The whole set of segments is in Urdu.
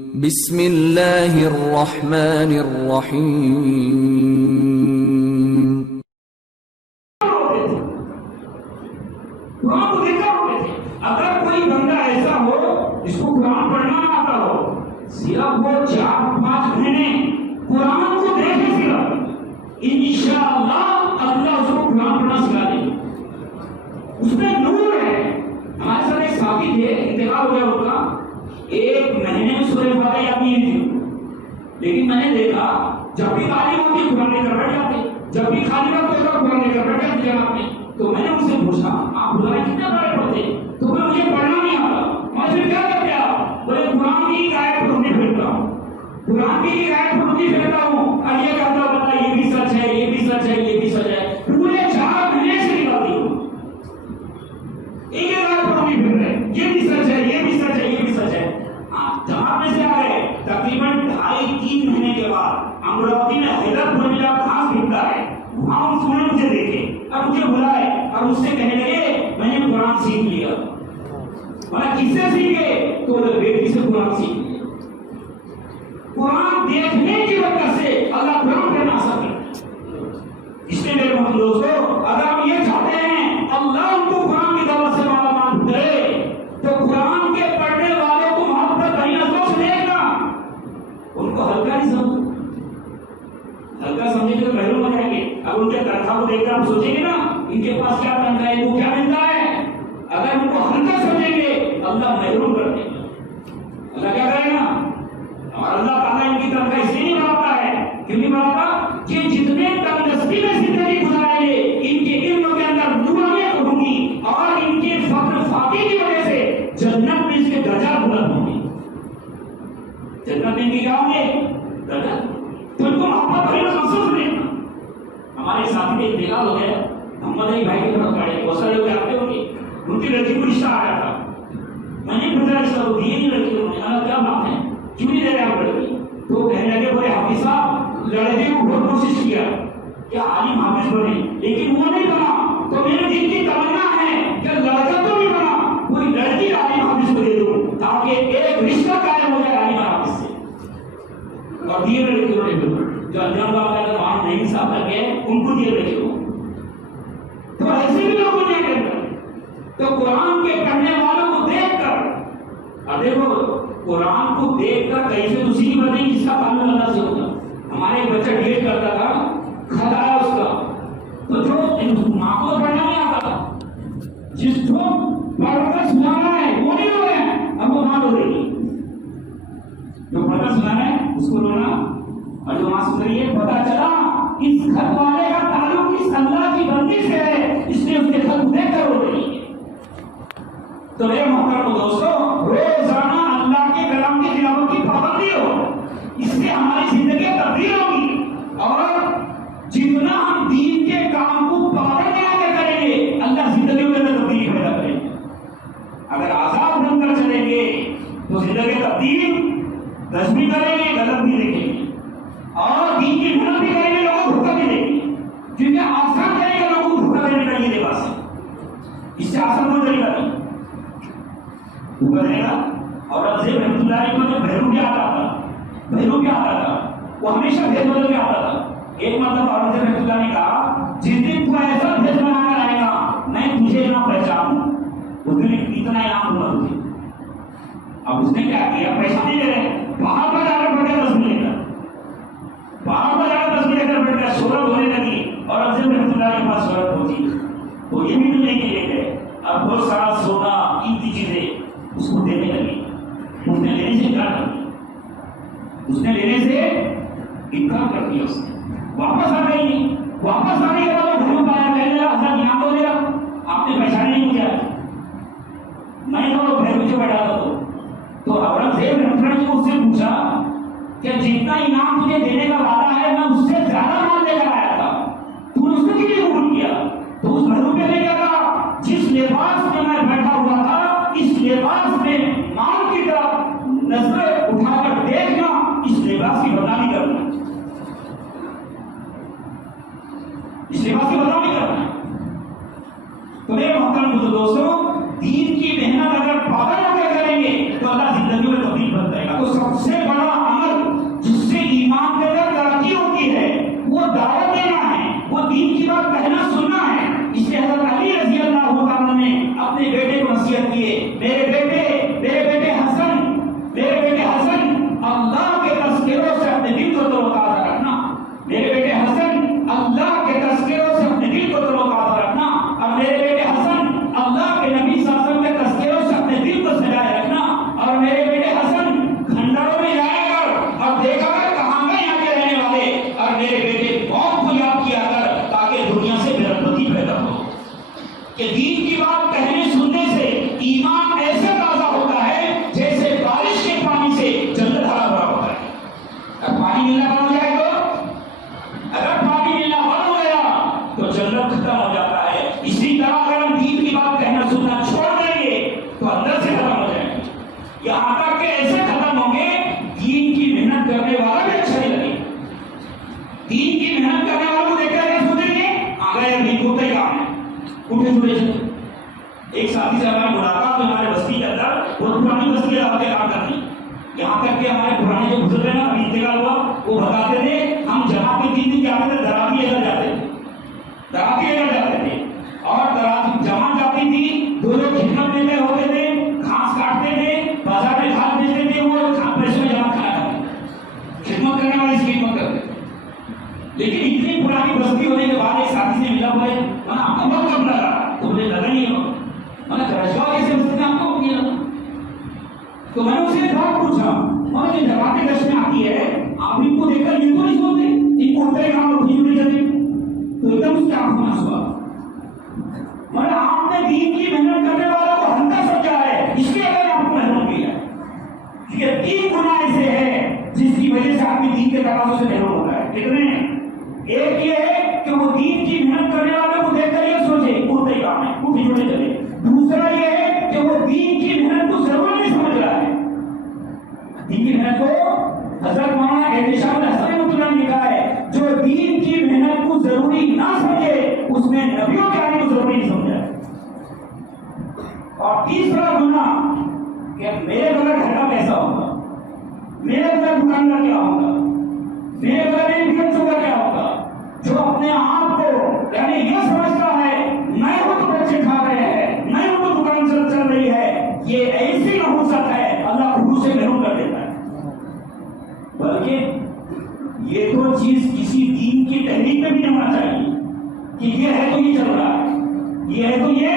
بسم اللہ الرحمن الرحیم۔ قرآن کو دیکھا ہوتے تھے۔ اگر کوئی بندہ ایسا ہو جس کو قرآن پڑھنا نہ آتا ہو، صرف وہ 4-5 مہینے قرآن کو دیکھے، صرف انشاءاللہ اللہ اس کو قرآن پڑھنا سکھا دے گا۔ اس میں نور ہے۔ ہمارے ساتھ ایک ساتھی تھے، انتقال ہو گیا ان کا، 1 مہینے میں سورہ فاتحہ یاد نہیں تھی، لیکن میں نے دیکھا جب بھی خالی ہوتی قرآن لے کر بیٹھ جاتے، جب بھی خالی وقت ہوتا قرآن لے کر بیٹھ جاتے جناب میں۔ تو میں نے ان سے پوچھا آپ روزانہ کتنے بارے پڑھتے؟ تو بولے مجھے پڑھنا نہیں آتا۔ میں پھر کیا کرتے آپ؟ بولے قرآن کی آیت پڑھنے پھرتا ہوں، قرآن کی آیت پڑھنے پھرتا ہوں، اور یہ کہتا ہوں یہ بھی سچ ہے، یہ بھی سچ ہے، یہ بھی سچ ہے۔ پورے 4 مہینے سے نکالتی ہوں، ایک آیت پڑھنے پھر رہے، یہ بھی سچ ہے، یہ بھی سچ ہے، یہ بھی سچ ہے۔ جماعت میں سے آ گئے، تقریباً 2.5-3 مہینے کے بعد امراوتی میں حیدر پور میں جب گھاس بکتا ہے، وہاں اس نے مجھے دیکھے اور مجھے بلائے اور مجھ سے کہنے لگے میں نے قرآن سیکھ لیا۔ میں کس سے سیکھے؟ تو بیٹی سے قرآن سیکھ لیا۔ قرآن دیکھنے کی وجہ سے اللہ قرآن پڑھنا آسان کرتا ہے۔ اس لیے میرے محترم دوستو، اگر ہم یہ چاہتے ہیں اللہ ان کو قرآن کی دعوت سے مالا مال کرے، تو قرآن کے پڑھنے والوں کو محبت بھائی نظروں سے دیکھنا، ان کو ہلکا نہیں سمجھو، ہلکا سمجھے تو محروم ہو جائیں گے۔ اب ان کے تنخواہ کو دیکھ کر آپ سوچیں گے نا ان کے پاس کیا تنخواہ ہے، وہ کیا ملتا ہے۔ اگر ان کو ہلکا سمجھیں گے اللہ محروم کر دے گا۔ اللہ کیا کرے گا؟ اور اللہ تعالیٰ ان کی تنخواہ اس لیے نہیں بڑھاتا ہے، کیوں نہیں بڑھاتا؟ کہ جتنے تنگ دستی میں زندگی گزاریں گے ان کے علم کے اندر نورانیت ہوگی، اور ان کے فخر فاقے کی وجہ سے جنت میں اس کے درجات بلند ہوں گے۔ جنت میں ان کی کیا ہوں گے؟ درجات۔ تو ان کو محبت بھری محسوس نہیں۔ ہمارے ساتھی میں انتقال ہو گیا، محمد علی بھائی کے طرف پڑے، بہت سارے لوگ آتے ہوں گے، ان کی لڑکی کو رشتہ آ گیا تھا، میں نے پوچھا رشتہ کو دیے نہیں لڑکی نے، کیا بات ہے کیوں نہیں دے رہے آپ لڑکی؟ تو کہنے لگے بولے حافظ صاحب لڑکے کو بہت کوشش کیا کہ عالم حافظ بنے، لیکن وہ نہیں بنا، تو میرے دل کی تمنا ہے کہ لڑکا تو نہیں بنا، کوئی لڑکی عالم حافظ کو دے دوں تاکہ ایک رشتہ قائم ہو جائے عالم حافظ سے۔ اور دیے لڑکی کو جو انجام کا وہاں نہیں صاحب کر کے ان کو دیے لڑکی کو۔ تو ایسے بھی لوگ نہیں کرتے۔ تو قرآن کے پڑھنے والوں کو دیکھ کر، اور دیکھو قرآن کو دیکھ کر کیسے دوسری بات نہیں جس کا تعلق اللہ سے ہوگا۔ ہمارے ایک بچہ ڈیٹ کرتا تھا، خط آیا اس کا، تو جو ماں کو پڑھنا نہیں آتا تھا، جس کو پڑھ کر سنانا ہے وہ نہیں رو رہے ہیں، اب وہ ماں رو رہی ہے۔ جو پڑھ کر سنانا ہے اس کو رونا، اور جو ماں سن رہی ہے پتا چلا اس خط والے کا تعلق اس اللہ کی بندی سے ہے، اس لیے اس کے خط دیکھ کر رو رہی ہے۔ تو میرے محترم دوستو، روزانہ اللہ کے کلام کی تلاوت کی پابندی ہو، اس سے ہماری زندگی تبدیل ہوگی، اور جتنا ہم دین کے کام کو پابند کریں گے اللہ زندگیوں کے اندر تبدیلی پیدا کریں گے۔ اگر آزاد بن کر چلیں گے تو زندگی تبدیل دشمی کریں گے، غلط بھی دیکھیں گے، اور دین کی محنت بھی کریں گے، لوگوں کو دھوکہ بھی دیں گے، کیونکہ آسان کریں گے لوگوں کو دھوکہ دینے کا یہ لباس ہے، اس سے آسان کوئی طریقہ نہیں دھوکہ دے گا۔ اور رضی رحمۃ اللہ علیہ کو جو بھیرو کیا آتا تھا، وہ ہمیشہ بھیج بدل کے آتا تھا۔ ایک مرتبہ رضی رحمۃ اللہ نے کہا جس دن تو ایسا بھیج بنا کر آئے گا میں تجھے نہ پہچانوں، اس دن اتنا انعام دوں گا تجھے۔ اب اس نے کیا کیا؟ پیسہ نہیں دے رہے، باہر پر جا کر بیٹھ گیا 10 منٹ کا، باہر پر جا کر 10 منٹ کر بیٹھ گیا، شہرت ہونے لگی، اور رضی رحمۃ اللہ کے پاس شہرت پہنچی، تو یہ بھی دنیا کے لیے گئے، اب بہت سارا سونا قیمتی چیزیں اس کو دینے لگی، اس نے لینے سے انکار کر دیا، اس نے لینے سے انکار کر دیا، اس نے واپس آ گئی کے بعد وہ گھروں پایا، کہنے لگا حضرت یہاں تو دیا آپ نے پہچانا نہیں مجھے، میں تو گھر مجھے بیٹھا تھا۔ تو اورنگزیب نے اس سے پوچھا کہ جتنا انعام تجھے دینے کا وعدہ ہے میں اس سے زیادہ مال لے کر آیا تھا، تو نے اس کو کیوں نہیں قبول کیا؟ تو اس گھروں پہ نے کہا جس لباس میں میں بیٹھا ہوا تھا اس لباس میں مال کی طرف نظر اٹھا کر دیکھنا، اس لباس کی بدنامی کرنا، اس لباس کی بدنامی کرنا۔ تو میرے محترم دوستوں، دین کی محنت اگر پابند ہو کے کریں گے تو اللہ زندگی میں تبدیل بن جائے گا۔ تو سب سے پانی ملنا بند ہو جائے تو اگر پانی ملنا بند ہو گیا تو جنت ختم ہو جاتا ہے. اسی طرح اگر ہم دین کی بات کہنا سننا چھوڑ دیں گے تو اندر سے ختم ہو جائیں گے. یہاں تک کہ ایسے ختم ہوں گے دین کی محنت کرنے والا بھی اچھا نہیں لگے. دین کی محنت کرنے والوں کو دیکھ کر کیا سوچیں گے آگے دین ہوتا ہی کام ہے اٹھے چھوڑے چلے. ایک ساتھی سے ہماری ملاقات تو ہمارے بستی کے اندر بہت پرانی بستی ہے آپ کے کام کرتی. یہاں تک کہ ہمارے پرانے جو بزرگ ہیں نا ابھی انتقال ہوا وہ بتاتے تھے ہم جہاں پہ 3 دن جاتے تھے دراتی اگر جاتے تھے دراتی اگر جاتے تھے اور دراتی جمع جاتی تھی 2 لوگ خدمت میں گئے ہوتے تھے گھاس کاٹتے تھے بازار میں گھاس بیچتے تھے وہ پیسے میں جمع کھایا کرتے خدمت کرنے والے اس کی خدمت کرتے. لیکن اتنی پرانی بستی ہونے کے بعد ایک ساتھی سے ملا ہوا ہے میں آپ کو بہت کم لگا تو مجھے لگا نہیں ہو میں نے کرشوا کیسے بستی میں آپ کو نہیں لگا تو میں نے اسے ایک بات پوچھا میں نے جماعت گشت میں آتی ہے آپ ان کو دیکھ کر یہ تو نہیں سوچتے ان کو ہوتا ہے کام لوگ نہیں جاتے تو ایک دم اس کے آنکھوں میں آنسو آ میں نے آپ نے دین کی محنت کرنے والا کو ہندا سمجھا ہے اس لیے میں نے آپ کو محروم کیا ہے. کیونکہ 3 گناہ ایسے ہیں جس کی وجہ سے آدمی دین کے تقاضوں سے محروم ہوتا ہے. کتنے ہیں؟ ایک یہ ہے کہ وہ دین کی محنت کرنے والوں کو دیکھ کر یہ سوچے ہوتا ہی کام ہے وہ بھیجوڑے چلے. دوسرا یہ ہے کہ وہ دین کی محنت کو ضرور نہیں سمجھ رہا ہے. دین کی محنت کو حضرت مولانا احتشام حسن رحمۃ اللہ نے لکھا ہے جو دین کی محنت کو ضروری نہ سمجھے اس نے نبیوں کے آنے کو ضروری نہیں سمجھا. اور تیسرا گناہ کہ میرے بغیر گھر کا کیسا ہوگا میرے بغیر دکان کا کیا ہوگا میرے بغیر انفلوئنسر کا کیا ہوگا. جو اپنے آپ کو یعنی یہ سمجھتا ہے میں وہ تو بچے کھا رہے ہیں میں وہ تو دکان چل رہی ہے یہ ایسی نحوست ہے اللہ خود سے محروم کر دیتا ہے. بلکہ یہ تو چیز کسی دین کی تحریک میں بھی نہیں ہونا چاہیے کہ یہ ہے تو یہ چل رہا ہے یہ ہے تو یہ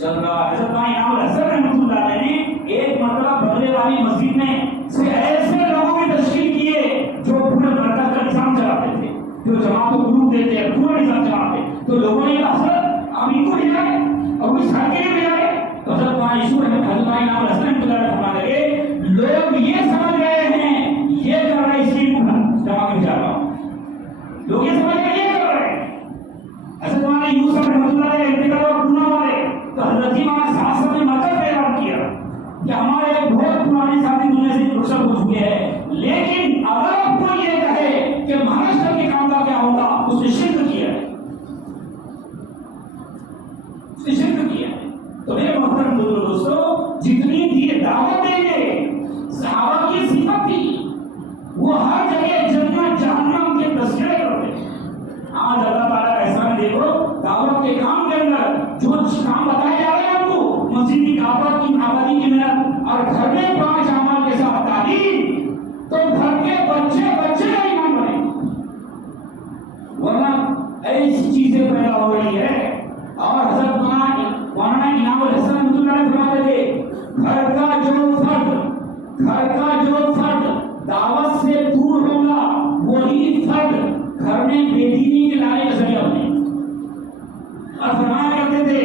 چل رہا ہے. حضرت امام الحسن رحمۃ اللہ علیہ نے ایک مرتبہ بغلے والی مسجد میں سے ایسے لوگوں کی تشکیل کیے جو پورے مرکز کا نظام چلاتے تھے جو جماعت کو گروپ دیتے ہیں پورا نظام چلاتے. تو لوگوں نے کہا حضرت آپ ان کو لے جائیں اور کوئی ساتھ کے لیے لے جائیں تو حضرت حضرت امام الحسن رحمۃ اللہ علیہ فرما لگے لوگ یہ سمجھ رہے ہیں یہ کر رہا ہے اس لیے جمع میں جا رہا ہوں لوگ یہ سمجھ رہے یہ کر رہے ہیں. حضرت امام یوسف رحمۃ اللہ علیہ انتقال اور پونا والے تو حضرت امام صاحب نے مدد اعلان کیا کہ ہمارے ایک بہت پرانے ساتھی دنیا سے رخصت ہو چکے ہیں لیکن اگر آپ کو یہ کہے کہ مہاراشٹر کے کام کا کیا ہوگا اس نے شرک کیا ہے اس نے شرک کیا ہے. تو میرے محترم دوستو جتنی بھی دعوت دیں گے صحابہ کی صفت تھی وہ ہر جگہ جنت جہنم کے تذکرے کرتے. آج اللہ تعالیٰ کا احسان دیکھو دعوت کے کام کے اندر جو کام بتائے جا رہے ہیں ہم کو مسجد کی دعوت کی آبادی کی محنت اور گھر میں 5 اعمال کے ساتھ تعلیم تو گھر کے بچے کا ایمان بنے ورنہ ایسی چیزیں پیدا ہو رہی ہے. اور حضرت مولانا انعام الحسن رحمۃ اللہ علیہ فرماتے تھے گھر کا جو فرد دعوت سے دور ہوگا وہی فرد گھر میں بے دینی کے لائے ذریعہ بنے. اور فرمایا کرتے تھے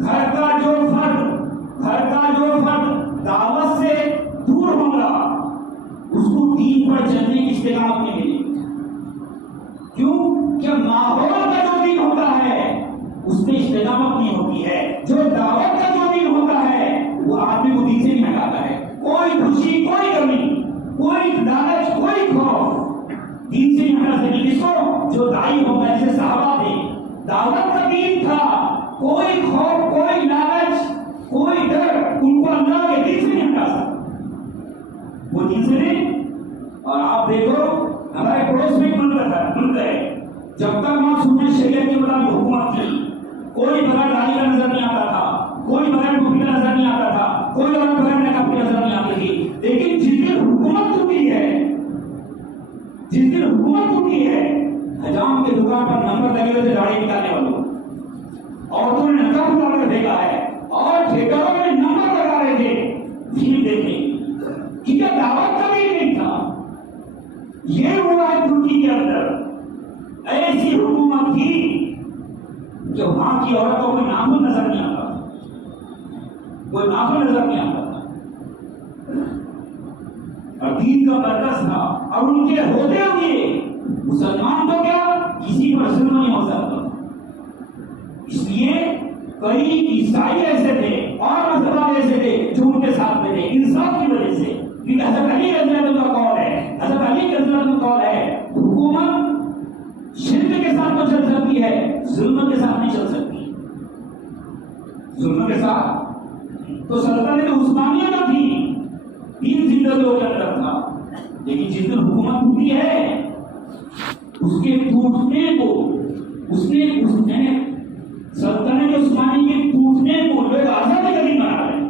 گھر کا جو فرد دعوت سے دور ہوگا اس کو دین پر چلنے کی استقامت نہیں ملے. کیوں کہ ماحول کا جو دین ہوتا ہے اس میں استقامت نہیں ہوتی ہے. جو دعوت کا جو دین ہوتا ہے وہ آدمی کو دین سے نہیں ہٹاتا ہے. کوئی خوشی کوئی کمی کوئی لالچ کوئی خوف دین سے نہیں ہٹا سکے کس کو جو دائی ہوگا جیسے صحابہ تھے دعوت کا دین تھا کوئی خوف کوئی لالچ کوئی ڈر ان کو اللہ کے دین سے نہیں ہٹا سکتا وہ دین سے نہیں. اور آپ دیکھو ہمارے پڑوس میں ملک ہے جب تک وہاں سننے شریعت کے مطابق حکومت تھی کوئی بغیر داڑھی کا نظر نہیں آتا تھا کوئی بغیر ٹوپی کا نظر نہیں آتا تھا کوئی بغیر نقاب کی نظر نہیں آتی تھی. لیکن جس دن حکومت ٹوٹی ہے حجام کے دکان پر نمبر لگے ہوئے تھے داڑھی نکالنے والوں عورتوں نے نقاب اتار کر پھینکا ہے اور ٹھیکروں میں نمبر لگا رہے تھے فلم دیکھنے کیونکہ دعوت کا بھی نہیں تھا. یہ ہوا ہے ترکی کے اندر ایسی حکومت تھی کہ وہاں کی عورتوں کو ناخن نظر نہیں آتا کوئی ناخن نظر نہیں آتا تھا. اور دین کا مرکز تھا، اور ان کے ہوتے ہوئے مسلمان تو کیا کسی پر ظلم نہیں ہو سکتا. اس لیے کئی عیسائی ایسے تھے اور مذہب ایسے تھے جو ان کے ساتھ میں تھے انصاف کی وجہ سے. کیونکہ حضرت علی رضی اللہ کا قول ہے، حضرت علی رضی اللہ کا قول ہے، حکومت شرک کے ساتھ تو چل سکتی ہے، ظلم کے ساتھ نہیں چل سکتی. ظلم کے ساتھ تو سلطنت عثمانیہ جو تھی 3 زندگیوں کے اندر تھا، لیکن جس دن حکومت ٹوٹی ہے اس کے ٹوٹنے کو اس نے سلطنت عثمانی کے ٹوٹنے کو لوگ آزادی کا دن منا رہے ہیں،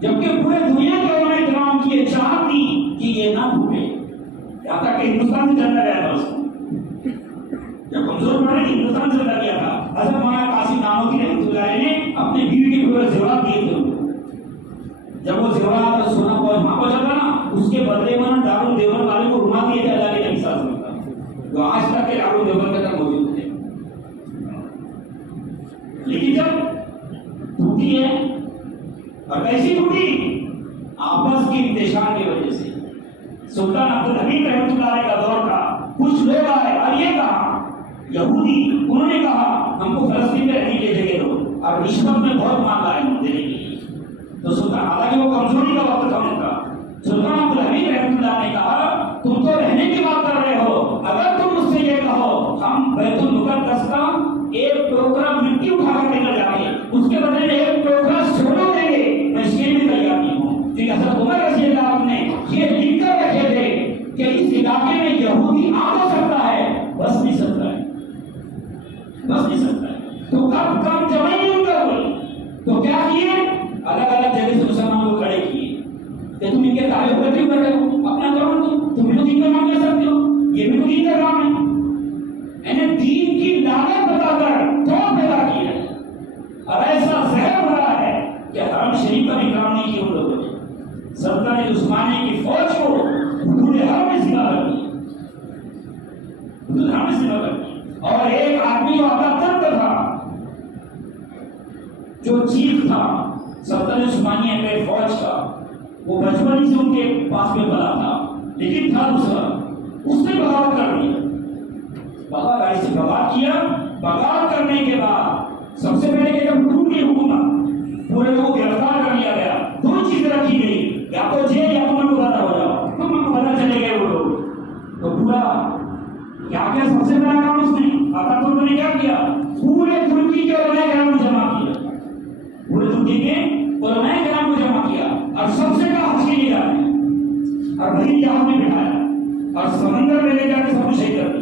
جبکہ پورے دنیا کے علماء کرام کی یہ چاہت تھی کہ یہ نہ ٹوٹے. یہاں تک کہ ہندوستان سے چلتا گیا تھا، اس کو جب کمزور پڑے ہندوستان سے چلا گیا تھا. حضرت مولانا قاسم نانوتوی رحمۃ اللہ علیہ نے اپنے بیوی کے پورے زیورات دیے تھے. جب وہ زیورات سونا وہاں پہنچا تھا نا، اس کے بدلے میں دارالدیوبند والے کو رومال دیے تھے اللہ کے نبی صلی اللہ علیہ وسلم، جو آج تک کے دارالدیوبند کے اندر موجود تھے. لیکن جب ٹوٹی ہے، اور کیسی ٹوٹی؟ آپس کی انتشار کی وجہ سے. سلطان عبدالحمید رحمۃ اللہ علیہ کا دور تھا، کچھ لوگ آئے اور یہ کہا یہودی، انہوں نے کہا ہم کو فلسطین میں رہنے کی جگہ دو، اور رشوت میں بہت مانگ آئے دینے کے لیے. تو سلطان، حالانکہ وہ کمزوری کا وقت تھا ان کا، سلطان عبدالحمید رحمۃ اللہ نے کہا تم تو رہنے کی بات کر رہے ہو، اگر تم مجھ سے یہ کہو ہم بیت المقدس کا ایک ٹوکرا مٹی اٹھا کر نکل جائیں گے، اس کے بدلے میں ایک ٹوکرا سونا دیں گے، میں اس کے لیے تیار نہیں ہوں. کیونکہ حضرت عمر رضی اللہ نے یہ لکھ کر رکھے تھے کہ اس علاقے میں یہودی آ تو سکتا ہے، بس نہیں سکتا ہے، بس نہیں سکتا ہے. تو کم جمع نہیں ان کا ہوئی. تو کیا کیے؟ الگ الگ جگہ سے مسلمانوں کو کھڑے کیے کہ تم ان کے تعلق پر کیوں کر رہے ہو، اپنا کرو، تم بھی تو دین کا کام کر سکتے ہو، یہ بھی تو دین کا کام ہے. یعنی دین کی لاگت بتا کر توڑ پیدا کی ہے، اور ایسا زہر بنا ہے کہ حرم شریف کا بھی کام نہیں کیا ان لوگوں نے. سلطنت عثمانی کی فوج کو حدود حرم میں سیدھا کر دیا، حدود حرم میں سیدھا کر دیا. اور ایک آدمی جو آتا ترک تھا، جو چیف تھا سلطنت عثمانیہ میں فوج کا، وہ بچپن سے ان کے پاس میں پلا تھا، لیکن تھا دوسرا، اس نے بغاوت کر دیا. بغاوت سے بغاوت کیا. بغاوت کرنے کے بعد سب سے پہلے کہ جب ٹوٹ گئی حکومت، پورے لوگوں کو گرفتار کر لیا گیا. 2 چیزیں رکھی گئی، یا تو جیل یا تم کو پتہ ہو جاؤ. تم کو پتہ چلے گئے وہ لوگ. تو پورا کیا کیا سب سے بڑا کام اس نے آتاتورک نے کیا کیا؟ پورے ترکی کے علماء کرام کو جمع کیا، پورے ترکی کے علماء کرام کو جمع کیا، اور سب سے کہا ہنسی لے جانے، اور بھری جہاز میں بٹھایا، اور سمندر میں لے جا کے سب کو شہید کر دیا.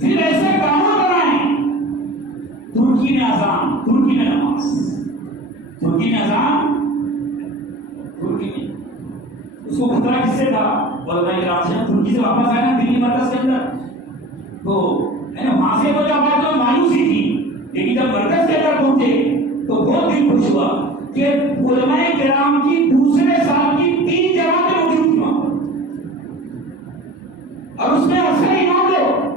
پھر ایسے قانون بنائے، ترکی میں اذان، ترکی میں نماز، ترکی میں اذان، ترکی میں. اس کو خطرہ کس سے تھا؟ علماء کرام سے. ترکی سے واپس آئے نا دلی مرکز کے اندر، تو وہاں سے تو جب آئے تو مایوسی تھی، لیکن جب مرکز کے اندر پہنچے تو بہت دل خوش ہوا کہ علماء کرام کی دوسرے سال کی 3 جماعتیں موجود تھیں وہاں، اور اس میں اصل امام لوگ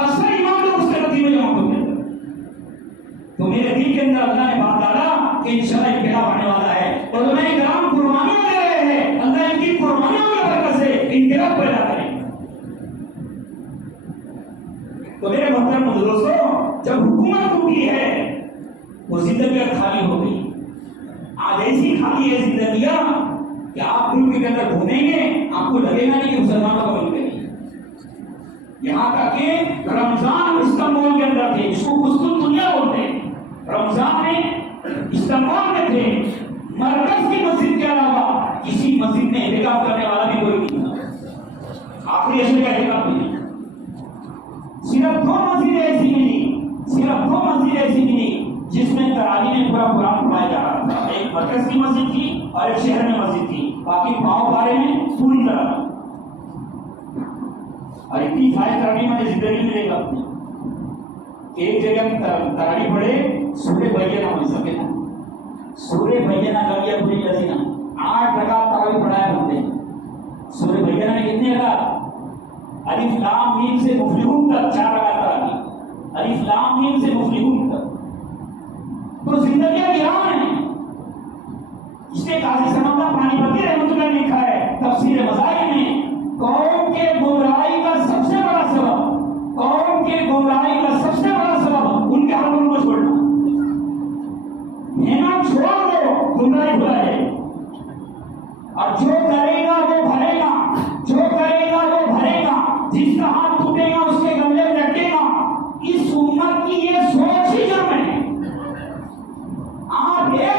اس کے نتیجے میں جمع ہوتے ہیں. تو میرے دل کے اندر اللہ نے بات ڈالا کہ انشاءاللہ انقلاب آنے والا ہے. علماء کرام قربانیاں دے رہے ہیں، اللہ ان کی قربانیوں کی برکت سے انقلاب پیدا کرے. تو میرے محترم دوستوں، جب حکومت ٹوٹی ہے وہ زندگیاں خالی ہو گئی. آج ایسی خالی ہے زندگیاں کہ آپ ملک کے اندر گھومیں گے آپ کو لگے گا نہیں کہ مسلمانوں کا ملک ہے. یہاں تک کہ رمضان استنبول کے اندر تھے، جس کو قسطنطنیہ دنیا بولتے ہیں. رمضان میں استنبول میں تھے، مرکز کی مسجد کے علاوہ کسی مسجد میں احتکاف کرنے والا بھی کوئی نہیں تھا. آخری اشرے کا احتکاف نہیں. صرف 2 مسجدیں ایسی ملی جس میں تراویح میں پورا قرآن پڑھایا جا رہا تھا. ایک مرکز کی مسجد تھی اور ایک شہر میں مسجد تھی، باقی پاؤں بارے میں پوری طرح. اور اتنی فائد تراویح میں زندگی ملے گا کہ ایک جگہ تراویح پڑھے سورہ بینہ بن سکے نا، سورہ بینہ کر لیا پوری لذیذ 8 رکعت تراویح پڑھایا بندے. سورہ بینہ میں کتنے رکعت؟ الف لام میم سے مفلحون تک 4 رکعت تراویح، الف لام میم سے مفلحون تک. تو زندگیاں ویران ہیں. اس نے قاضی ثناء اللہ پانی پتی رحمۃ اللہ نے لکھا ہے تفسیر مظاہر میں، قوم کے گمراہی کا سب سے بڑا سبب، قوم کے گمراہی کا سب سے بڑا سبب ان کے حکم کو چھوڑنا. محنت چھوڑ دو، گمراہی بھلا ہے. اور جو کرے گا وہ بھرے گا، جو کرے گا وہ بھرے گا، جس کا ہاتھ ٹوٹے گا اس کے گلے میں لٹے گا. اس امت کی یہ سوچ ہی جرم ہے. آپ ایک